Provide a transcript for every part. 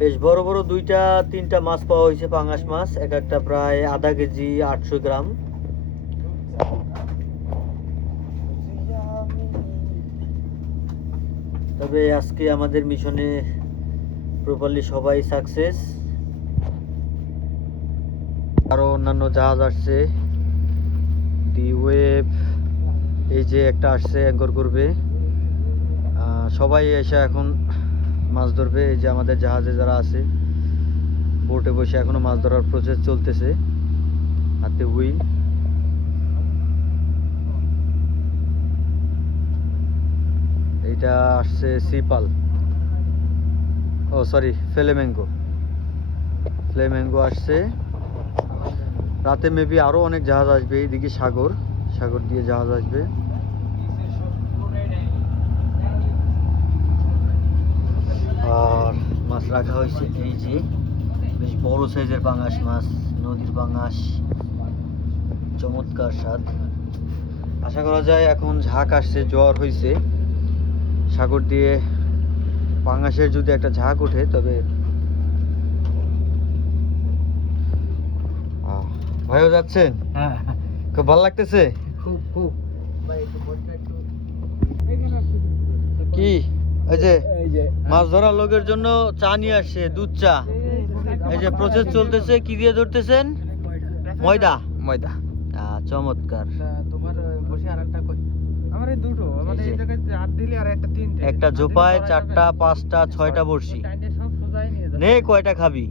বেশ বড় বড় দুইটা তিনটা মাছ পাওয়া হয়েছে, পাঙাশ মাছ, এক একটা প্রায় আধা কেজি 800 গ্রাম। তবে আজকে আমাদের মিশনে প্রপারলি সবাই সাকসেস। আরো অন্যান্য জাহাজ আসছে, দি ওয়েভ, এই যে একটা আসছে অ্যাঙ্কর করবে। সবাই এসে এখন মাছ ধরবে। এই যে আমাদের জাহাজে যারা আছে বোটে বসে এখনো মাছ ধরার প্রসেস চলতেছে, হাতে হুইল। এইটা আসছে সিপাল, ও সরি ফ্লেমেঙ্গো, ফ্লেমেঙ্গো আসছে। রাতে মেবি আরো অনেক জাহাজ আসবে, এইদিকে সাগর, সাগর দিয়ে জাহাজ আসবে। আর মাছ রাখা হয়েছে, এই যে বেশ বড় সাইজের পাঙাশ মাছ, নদীর পাঙাশ, চমৎকার স্বাদ। আশা করা যায় এখন ঝাঁক আসছে, জ্বর হয়েছে, সাগর দিয়ে পাঙাশের যদি একটা ঝাঁক ওঠে তবে। ভাইও যাচ্ছেন? হ্যাঁ, খুব ভালো লাগতেছে। খুব খুব। কি এই যে এই যে মাছ ধরার লোকের জন্য চা নিয়ে আসছে, দুধ চা। এই যে প্রসেস চলতেছে, কি দিয়ে ধরতেছেন? ময়দা। ময়দা। চমৎকার। তোমার বসে আরেকটা কই? আমার এই দুটো, মানে এই জায়গায় 8 দিলে আর একটা 3টে। একটা ঝোপায় 4টা 5টা 6টা বড়শি। সব সোজাই নিয়ে যাবে। নে কয়টা খাবি?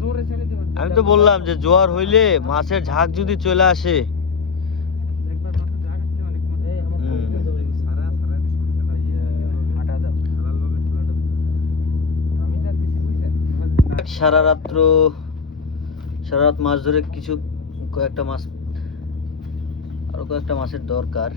জোরে ছেড়ে দিবেন। আমি তো বললাম যে জোয়ার হইলে মাছের ঝাঁক যদি চলে আসে। একবার মাথা জাগাচ্ছে অনেক মাছ। এই আমার হুম। সারা হাঁটা দাও। আমি যা দিছি বুঝছেন? সারা রাত মাছ ধরে কিছু কয়েকটা মাছ, আরো কয়েকটা মাছের দরকার।